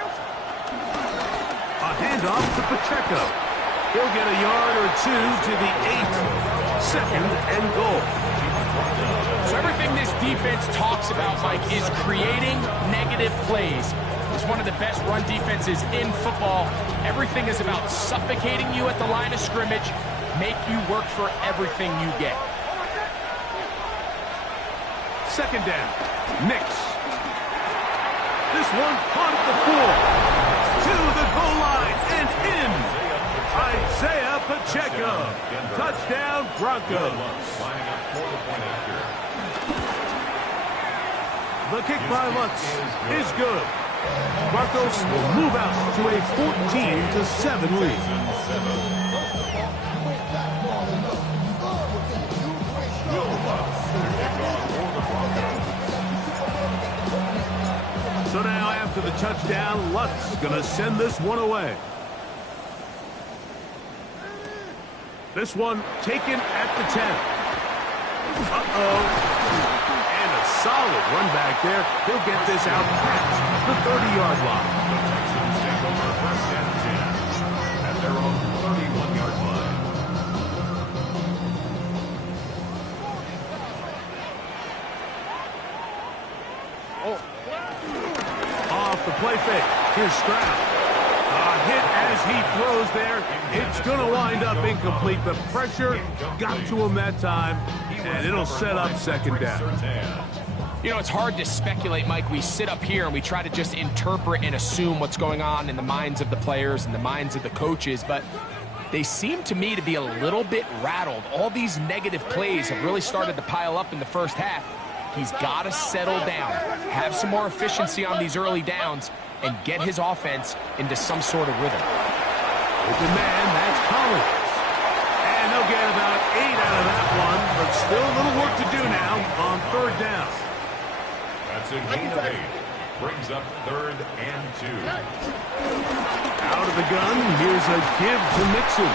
A handoff to Pacheco. He'll get a yard or two to the 8. Second and goal. So everything this defense talks about, Mike, is creating negative plays. It's one of the best run defenses in football. Everything is about suffocating you at the line of scrimmage, make you work for everything you get. Second down. Nix. This one caught at the 4. To the goal line and in. Isaiah Pacheco. Touchdown, Broncos. The kick by Lutz is good. Broncos will move out to a 14-7 lead. So now after the touchdown, Lutz going to send this one away. This one taken at the 10. And a solid run back there. He'll get this out past the 30-yard line. The Texans take over first and 10 at their own 31-yard line. Off the play fake. Here's Stroud. A hit as he throws there. It's going to wind up incomplete. The pressure got to him that time, and it'll set up second down. You know, it's hard to speculate, Mike. We sit up here and we try to just interpret and assume what's going on in the minds of the players and the minds of the coaches, but they seem to me to be a little bit rattled. All these negative plays have really started to pile up in the first half. He's got to settle down, have some more efficiency on these early downs, and get his offense into some sort of rhythm. Open man, that's Collins. And they'll get about 8 out of that one, but still a little work to do now on third down. That's a gain of 8. Brings up third and 2. Out of the gun, here's a give to Mixon.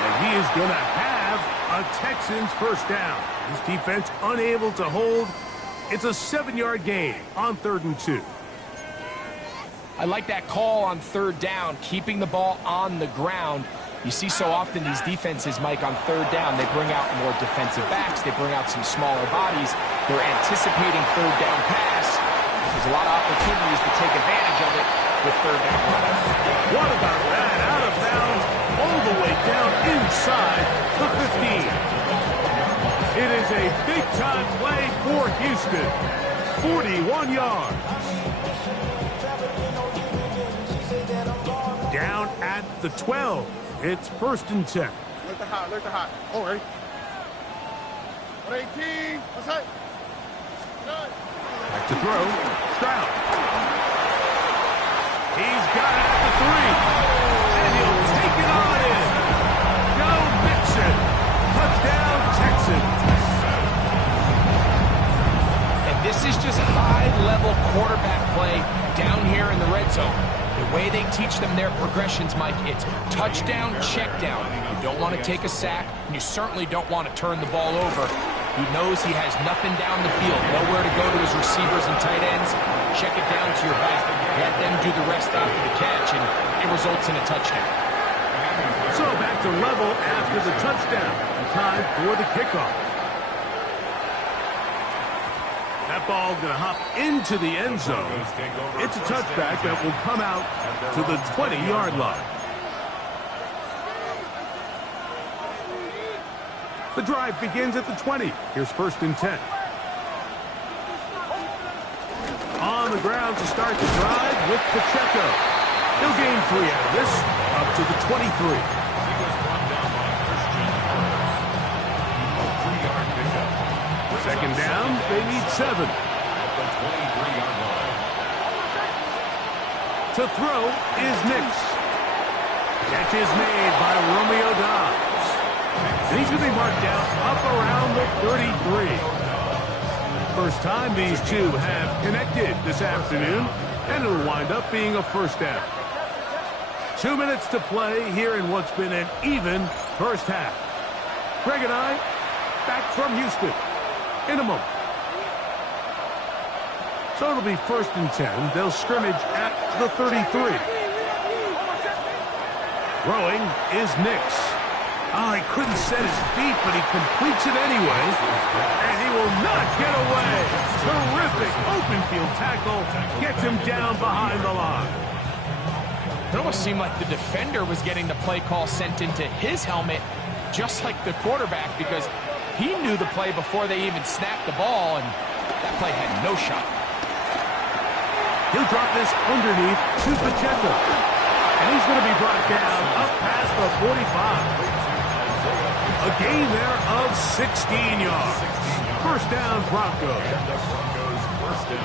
And he is going to have a Texans first down. His defense unable to hold. It's a 7-yard gain on third and 2. I like that call on third down, keeping the ball on the ground. You see so often these defenses, Mike, on third down, they bring out more defensive backs. They bring out some smaller bodies. They're anticipating third down pass. There's a lot of opportunities to take advantage of it with third down runs. What about that? Out of bounds, all the way down inside the 15. It is a big-time play for Houston. 41 yards. Down at the 12. It's first and 10. Look the hot. Oh, ready? 118. What's that? Back to throw. Stroud. He's got it at the 3. And he'll take it on in. Joe Mixon. Touchdown, Texans. And this is just high-level quarterback play down here in the red zone. The way they teach them their progressions, Mike, it's touchdown, check down. You don't want to take a sack, and you certainly don't want to turn the ball over. He knows he has nothing down the field, nowhere to go to his receivers and tight ends. Check it down to your back. Let them do the rest after the catch, and it results in a touchdown. So back to level after the touchdown. Time for the kickoff. That ball going to hop into the end zone. It's a touchback that will come out to the 20-yard line. The drive begins at the 20. Here's first and 10. On the ground to start the drive with Pacheco. He'll gain 3 out of this, up to the 23. Second down, they need 7. At the 23-yard line. To throw is Nix. Catch is made by Romeo Dobbs. And he's going to be marked down up around the 33. First time these two have connected this afternoon, and it'll wind up being a first down. 2 minutes to play here in what's been an even first half. Greg and I, back from Houston in a moment. So it'll be 1st and 10. They'll scrimmage at the 33. Throwing is Nix. Oh, he couldn't set his feet, but he completes it anyway. And he will not get away. Terrific open field tackle. Gets him down behind the line. It almost seemed like the defender was getting the play call sent into his helmet, just like the quarterback, because he knew the play before they even snapped the ball, and that play had no shot. He'll drop this underneath to Pacheco. And he's going to be brought down up past the 45. A gain there of 16 yards. 1st down, Broncos.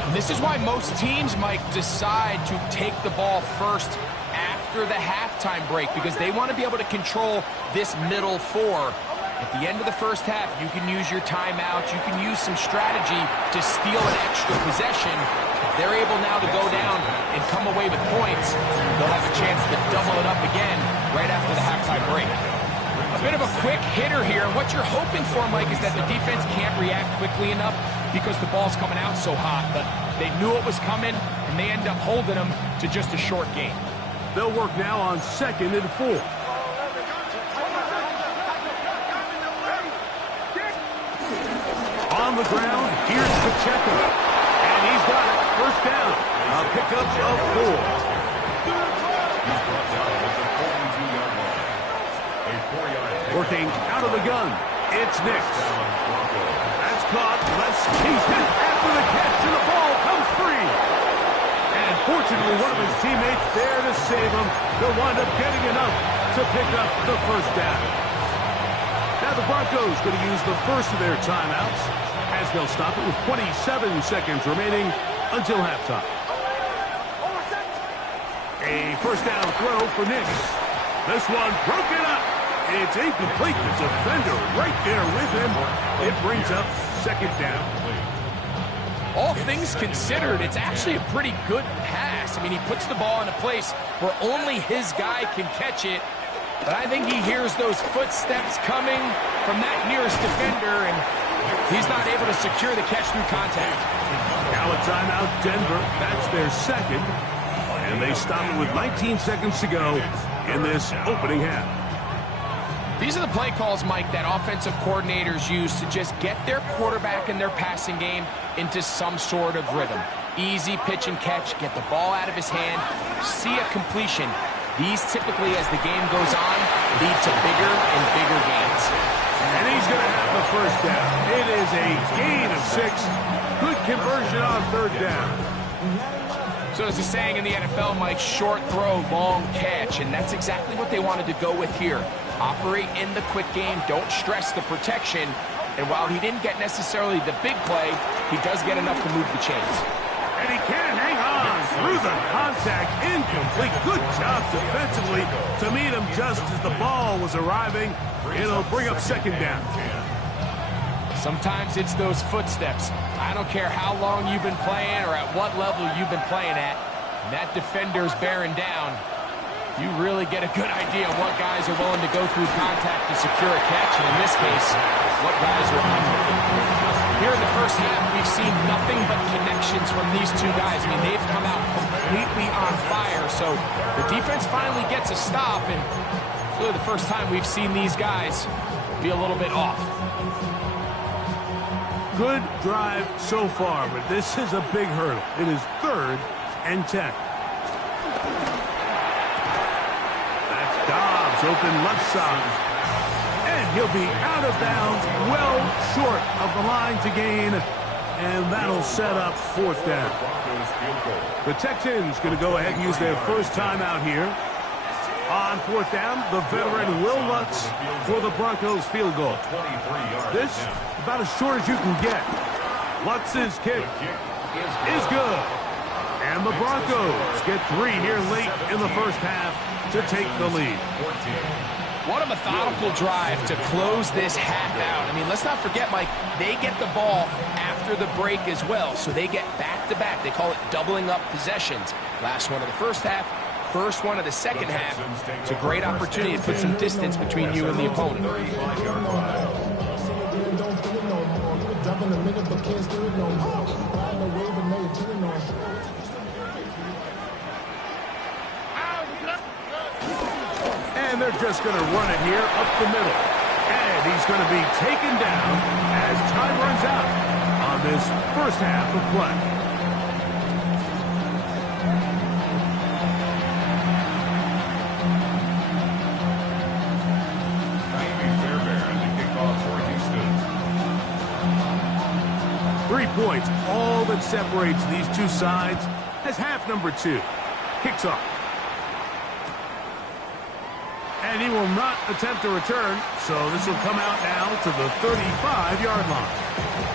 And this is why most teams, Mike, decide to take the ball first after the halftime break, because they want to be able to control this middle 4. At the end of the 1st half, you can use your timeout. You can use some strategy to steal an extra possession. If they're able now to go down and come away with points, they'll have a chance to double it up again right after the halftime break. A bit of a quick hitter here. What you're hoping for, Mike, is that the defense can't react quickly enough because the ball's coming out so hot. But they knew it was coming, and they end up holding them to just a short gain. They'll work now on 2nd and 4. On the ground, here's Pacheco. And he's got it. 1st down. A pickup of 4. Working out of the gun. It's Nix. That's caught. He's hit after the catch, and the ball comes free. And fortunately, one of his teammates there to save him. They'll wind up getting enough to pick up the 1st down. Now the Broncos going to use the first of their timeouts, as they'll stop it with 27 seconds remaining until halftime. A 1st down throw for Nix. This one broken up. It's incomplete. The defender right there with him. It brings up 2nd down. All things considered, it's actually a pretty good pass. I mean, he puts the ball in a place where only his guy can catch it. But I think he hears those footsteps coming from that nearest defender, and he's not able to secure the catch through contact. Now a timeout, Denver. That's their 2nd. And they stop it with 19 seconds to go in this opening half. These are the play calls, Mike, that offensive coordinators use to just get their quarterback and their passing game into some sort of rhythm. Easy pitch and catch, get the ball out of his hand, see a completion. These typically, as the game goes on, lead to bigger and bigger gains. And he's going to have the 1st down. It is a gain of 6. Good conversion on 3rd down. So there's a saying in the NFL, Mike, short throw, long catch, and that's exactly what they wanted to go with here. Operate in the quick game, don't stress the protection, and while he didn't get necessarily the big play, he does get enough to move the chains. And he can't hang on through the contact. Incomplete. Good job defensively to meet him just as the ball was arriving. It'll bring up 2nd down. Sometimes it's those footsteps. I don't care how long you've been playing or at what level you've been playing at. When that defender's bearing down, you really get a good idea of what guys are willing to go through contact to secure a catch, and in this case, what guys are unwilling. Here in the 1st half, we've seen nothing but connections from these two guys. I mean, they've come out completely on fire, so the defense finally gets a stop, and it's really the first time we've seen these guys be a little bit off. Good drive so far, but this is a big hurdle. It is 3rd and 10. That's Dobbs, open left side. And he'll be out of bounds, well short of the line to gain. And that'll set up 4th down. The Texans going to go ahead and use their 1st timeout here. On 4th down, the veteran Will Lutz for the Broncos field goal. This about as short as you can get. Lutz's kick is good. And the Broncos get 3 here late in the 1st half to take the lead. What a methodical drive to close this half out. I mean, let's not forget, Mike, they get the ball after the break as well, so they get back-to-back. They call it doubling up possessions. Last one of the 1st half, first one of the 2nd half. It's a great opportunity to put some distance between you and the opponent. And they're just going to run it here up the middle. And he's going to be taken down as time runs out on this first half of play. Fairbairn, the kickoff for Houston. 3 points, all that separates these two sides as half number 2 kicks off. And he will not attempt to return, so this will come out now to the 35-yard line.